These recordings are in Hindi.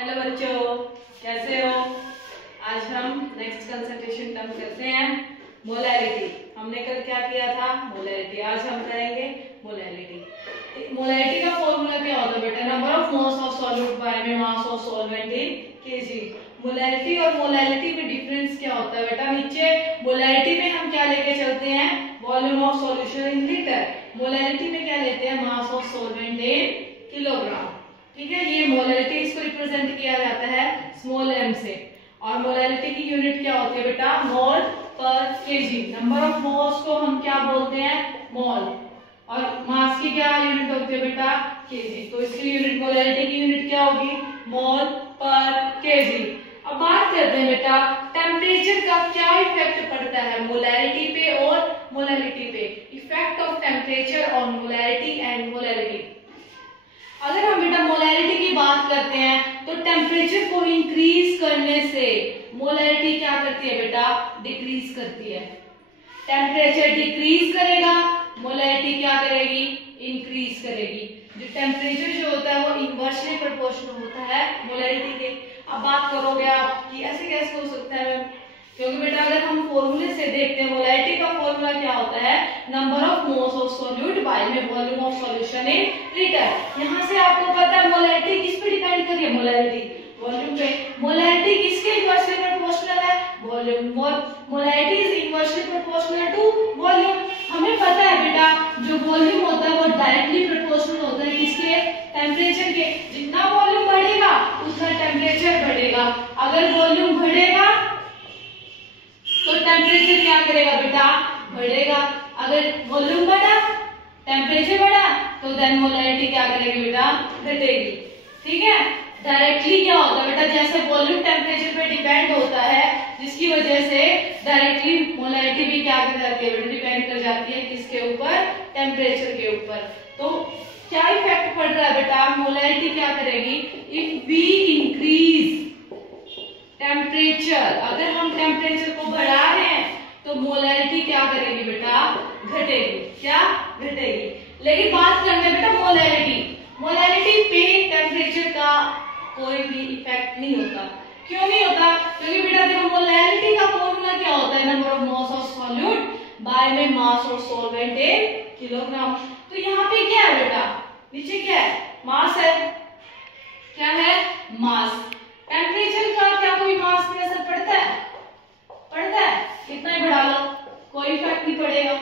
हेलो बच्चों, कैसे हो? आज हम नेक्स्ट कंसंट्रेशन टर्म करते हैं मोलैरिटी। हमने कल क्या किया था? मोलैरिटी। आज हम करेंगे मोलैरिटी। मोलैरिटी का फॉर्मूला क्या होता है बेटा? Number of moles of solute by में mass of solvent in KG. Molarity और मोलैलिटी में डिफरेंस क्या होता है बेटा? नीचे मोलैरिटी में हम क्या लेके चलते हैं? Volume of solution in litre. Molality में क्या लेते हैं? मास ऑफ सॉल्वेंट इन किलोग्राम। ठीक है, ये मोलैलिटी, इसको रिप्रेजेंट किया जाता है स्मॉल m से। और मोलैलिटी की यूनिट क्या होती है बेटा? मोल पर केजी। नंबर ऑफ मोल्स को हम क्या बोलते हैं? मोल। और मास की क्या यूनिट होती है बेटा? केजी। तो इसकी यूनिट, मोलैलिटी की यूनिट क्या होगी? मोल पर केजी। अब बात करते हैं बेटा टेम्परेचर का क्या इफेक्ट पड़ता है मोलैलिटी पे और मोलैलिटी पे। Effect of temperature on molality and molality. अगर हम बेटा मोलैलिटी की बात करते हैं तो टेम्परेचर को इंक्रीज करने से मोलैलिटी क्या करती है बेटा? डिक्रीज करती है। टेम्परेचर डिक्रीज करेगा, मोलैलिटी क्या करेगी? इंक्रीज करेगी। जो टेम्परेचर जो होता है वो इनवर्सली प्रोपोर्शनल होता है मोलैलिटी के। अब बात करोगे आप कि ऐसे कैसे हो सकता है? क्योंकि बेटा अगर हम फॉर्मूले से देखते हैं, मोलैलिटी का फॉर्मूला क्या होता है? Number of moles of solute by में volume of solution in litre. यहाँ से आपको पता है मोलैलिटी किस पे डिपेंड कर रही है? मोलैलिटी वॉल्यूम पे। मोलैलिटी किसके इनवर्सली प्रोपोर्शनल है? Volume. Molality is inversely proportional to volume. हमें पता है बेटा जो वॉल्यूम होता है वो डायरेक्टली प्रोपोर्शनल होता है किसके? टेम्परेचर के। जितना वॉल्यूम बढ़ेगा उतना टेम्परेचर बढ़ेगा। अगर वॉल्यूम बढ़ेगा तो टेम्परेचर क्या करेगा बेटा? बढ़ेगा। अगर वॉल्यूम बढ़ा, टेम्परेचर बढ़ा, तो देन मोलैलिटी क्या करेगी बेटा? घटेगी। ठीक है, डायरेक्टली क्या होता है बेटा? जैसे वॉल्यूम टेम्परेचर पे डिपेंड होता है, जिसकी वजह से डायरेक्टली मोलैलिटी भी क्या कर जाती है बेटा? डिपेंड कर जाती है किसके ऊपर? टेम्परेचर के ऊपर। तो क्या इफेक्ट पड़ रहा है बेटा? मोलैलिटी क्या करेगी? इफ वी इंक्रीज टेम्परेचर, अगर हम टेम्परेचर को बढ़ा रहे हैं तो मोलैलिटी क्या करेगी बेटा? घटेगी। क्या घटेगी? लेकिन बात करते हैं बेटा मोलैलिटी पे टेम्परेचर का कोई भी इफेक्ट नहीं होता। क्यों नहीं होता? क्योंकि बेटा देखो मोलैलिटी का फॉर्मूला क्या होता है? Number of moles of solute by में mass of solvent in kilogram. तो यहाँ पे क्या है बेटा? नीचे क्या है? मास है। क्या है? मास। टेम्परेचर का क्या कोई मास पे असर पड़ता है? पड़ता है? कितना ही बढ़ा लो कोई इफेक्ट नहीं पड़ेगा।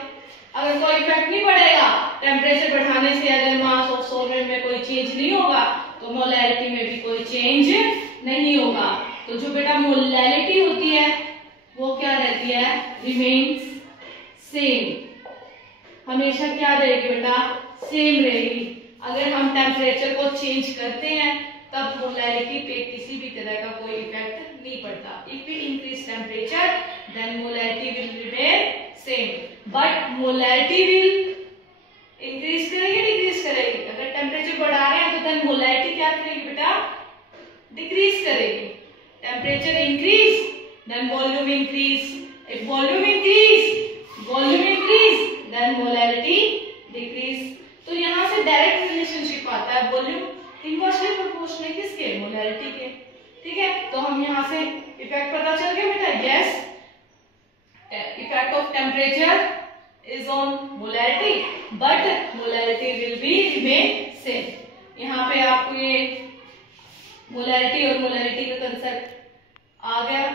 अगर कोई इफेक्ट नहीं पड़ेगा, टेम्परेचर बढ़ाने से अगर मास ऑफ सॉल्वेंट में कोई चेंज नहीं होगा तो मोलैलिटी में भी कोई चेंज नहीं होगा। तो जो बेटा मोलैलिटी होती है वो क्या रहती है? Remains same. हमेशा क्या रहेगी बेटा? सेम रहेगी। अगर हम टेम्परेचर को चेंज करते हैं तब मोलैलिटी पे किसी भी तरह का कोई इफेक्ट नहीं पड़ता। If we increase temperature then molality will remain same, but molality will increase करेगी, डिक्रीज करेगी। अगर टेम्परेचर बढ़ा रहे हैं तो देन मोलैलिटी क्या करेगी बेटा? डिक्रीज करेगी। Temperature increase then volume increase. If volume increase then molality decrease. तो यहाँ से डायरेक्ट रिलेशनशिप आता है। वॉल्यूम इनवर्सली प्रोपोर्शनल किसके? मोलैलिटी के। ठीक है, तो हम यहाँ से इफेक्ट पता चल गया बेटा? Yes, effect of temperature is on molality but molality will be remain same. यहाँ पे आपको ये मोलैलिटी और मोलैलिटी का कंसेप्ट आ गया।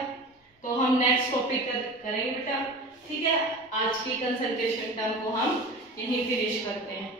तो हम नेक्स्ट टॉपिक करेंगे बेटा। ठीक है, आज की कंसंट्रेशन टर्म को हम यहीं फिनिश करते हैं।